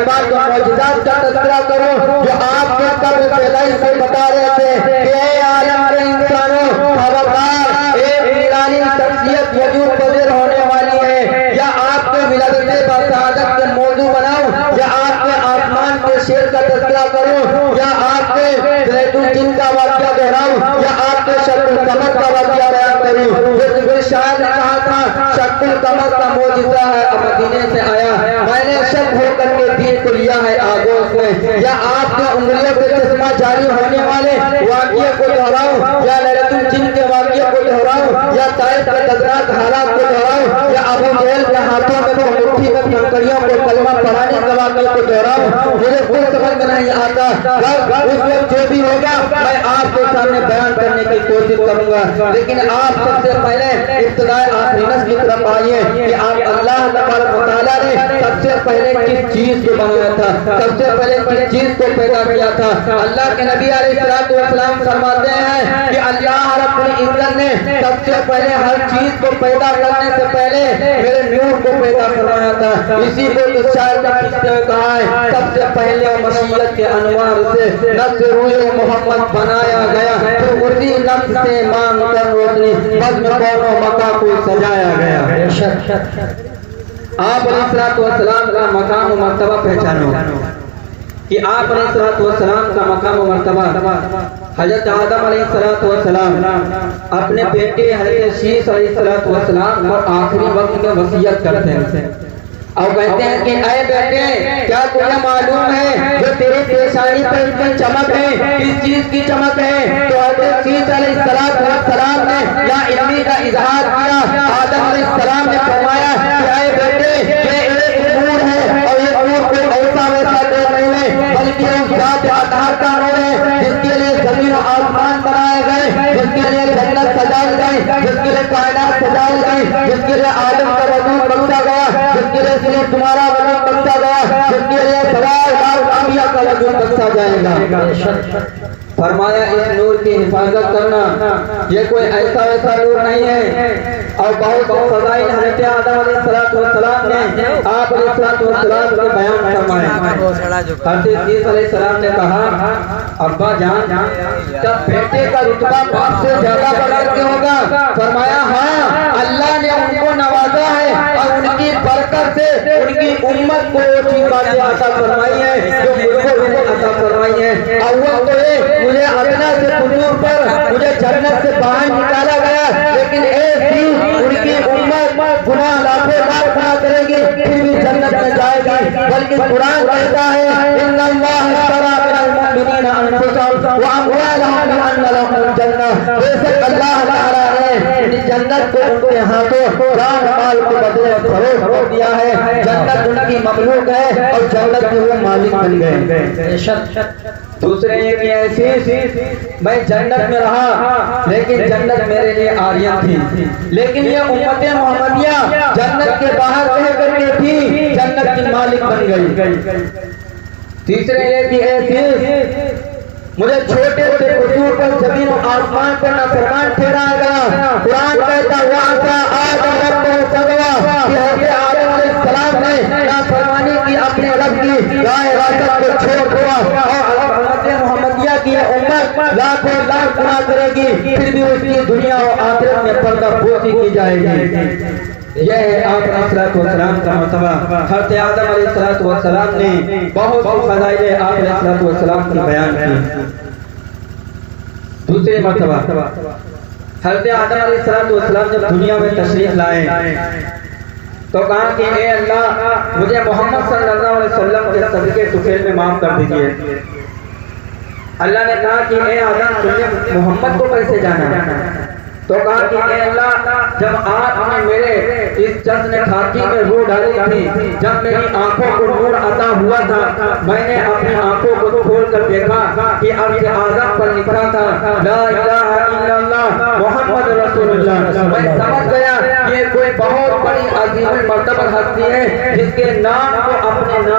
کلمات و معجزات کا تذکرہ کروں جو آپ کے قبل پہلائی سے بتا رہے تھے کہ اے عالم کے انسانوں خبردار ایک نورانی شخصیت وجود پذیر ہونے والی ہے، یا آپ کے ولادت بسعادت کے موضوع بناؤں، یا آپ کے آسمان کے شیر کا تذکرہ کروں، یا آپ کے زید الجن کا واقعہ دہراؤں، یا آپ کے شق القمر کا واقعہ بیان کروں۔ جو شاعر نے کہا تھا شق القمر کا معجزہ ہے اب مدینے سے آیا، میں نے شک ہو کر کے دین کو لیا ہے آغوش میں، یا آپ کے انگلیوں کے چشمہ جاری ہونے والے واقعے کو دہراؤں، یا لیلۃ الجن کے واقعے کو دہراؤں، یا طائف کے دردناک حالات کو دہراؤں، یا ابو جہل کے ہاتھوں میں مٹھی میں کنکریوں کو کلمہ پڑھانے کے واقعے کو دہراؤں، مجھے کوئی سمجھ میں نہیں آتا۔ اس وقت جو بھی ہوگا میں آپ کے سامنے بیان کرنے کی کوشش کروں گا، لیکن آپ سب سے پہلے ابتدائے آفرینس کی طرف آئیے کہ آپ اللہ تبارک و تعالیٰ نے سب سے پہلے کس چیز کو بنایا تھا، سب سے پہلے کس چیز کو پیدا کیا تھا۔ اللہ کے نبی علیہ السلام فرماتے ہیں کہ اللہ رب العزت نے سب سے پہلے ہر چیز کو پیدا کرنے سے پہلے میرے نور کو پیدا کروایا تھا۔ اسی کو اس شاعر نے کہتے ہوئے کہا ہے سب سے پہلے مشیت کے انوار سے نفس روح محمد بنایا گیا، پھر اسی نفس سے مانگ کر روشنی بزم کون و مکہ کو سجایا گیا۔ آپ علیہ السلام کا مقام و مرتبہ پہچانو کہ آپ علیہ السلام کا مقام و مرتبہ حضرت آدم علیہ السلام اپنے بیٹے حضرت شیش علیہ السلام کو آخری وقت میں وصیت کرتے ہیں اور کہتے ہیں کہ اے بیٹے کیا تمہیں معلوم ہے جو تیری پیشانی پر اتنی چمک ہے کس چیز کی چمک ہے؟ تو حضرت شیش علیہ السلام نے یا علمی کا اظہار کیا۔ آدم علیہ السلام نے فرمایا کہ اے بیٹے یہ ایک نور ہے اور یہ نور کوئی ایسا ویسا نور نہیں ہے بلکہ اس ذات اطہر کا نور ہے جس کے لیے زمین و آسمان بنائے گئے، جس کے لیے جنت سجائی گئی، جس کے لیے کائنات سجائی گئی، جس کے لیے آدم کا وجود بخشا گیا، جس کے لیے تمہارا وجود بخشا گیا، جس کے لیے سوائے انبیاء کا وجود بخشا جائے گا۔ فرمایا اس نور کی حفاظت کرنا یہ کوئی ایسا ویسا نور نہیں ہے، اور بہت فضائل حضرت آدم علیہ السلام نے آپ علیہ السلام کے بیان فرمائے۔ حضرت شیش علیہ السلام نے کہا ابا جان جب بیٹے کا رتبہ باپ سے زیادہ بڑھ کے ہوگا؟ فرمایا ہاں اللہ نے ان کو نوازا ہے اور ان کی برکت سے ان کی امت کو وہ چیز باتیں عطا فرمائی ہے جو مجھ کو عطا فرمائی ہے۔ اول تو یہ مجھے ادنا سے قصور پر مجھے جنت سے باہر نکالا گیا، لیکن ایسی ان کی امت گناہ لاکھوں لاکھ گناہ کرے گی پھر بھی جنت میں جائے گی، بلکہ قرآن کہتا ہے ان اللہ اشتری من المؤمنین انفسهم واموالهم بان لهم الجنہ، بے شک اللہ تعالیٰ نے جنت کو ان کے ہاتھوں جان مال کے بدلے فروخت کر دیا ہے۔ جنت ان کی مملوک ہے اور جنت کے وہ مالک بن گئے۔ دوسرے یہ کہ ایسی میں جنت میں رہا لیکن جنت میرے لیے آریاں تھی، لیکن یہ امت محمدیہ جنت کے باہر رہ کر کے بھی جنت کی مالک بن گئی۔ تیسرے یہ کہ ایسی مجھے چھوٹے سے قصور پر زمین و آسمان پر نافرمان ٹھہرایا گیا۔ قرآن کہتا وَعَصَىٰ آدَمَ رَبَّهُ فَغَوَىٰ کہ حضرت آدم علیہ السلام نے نافرمانی کی اپنے رب کی رائے راست کو چھوڑ دیا، اور امت محمدیہ کی امت لاکھوں لاکھ گناہ کرے گی پھر بھی اس کی دنیا و آخرت میں پردہ پوشی کی جائے گی۔ یہ ہے آپ علیہ السلام کا مرتبہ۔ حضرت آدم علیہ السلام نے بہت سی فضائل آپ علیہ السلام کی بیان کی۔ دوسرے مرتبہ حضرت آدم علیہ السلام جب دنیا میں تشریف لائے تو کہا کہ اے اللہ مجھے محمد صلی اللہ علیہ وسلم کے صدقے طفیل میں معاف کر دیجئے۔ اللہ نے کہا کہ اے آدم تجھے محمد کو کیسے جانا؟ تو کہا کہ اے اللہ جب آپ نے میرے اس جسم خاکی میں روح ڈالی تھی، جب میری آنکھوں کو نور عطا ہوا تھا، میں نے اپنی آنکھوں کو کھول کر دیکھا کہ عرش اعظم پر لکھا تھا لا الہ الا اللہ محمد رسول اللہ۔ میں سمجھ گیا یہ کوئی بہت بڑی عظیم المرتبہ ہستی ہے جس کے نام کو اپنے نام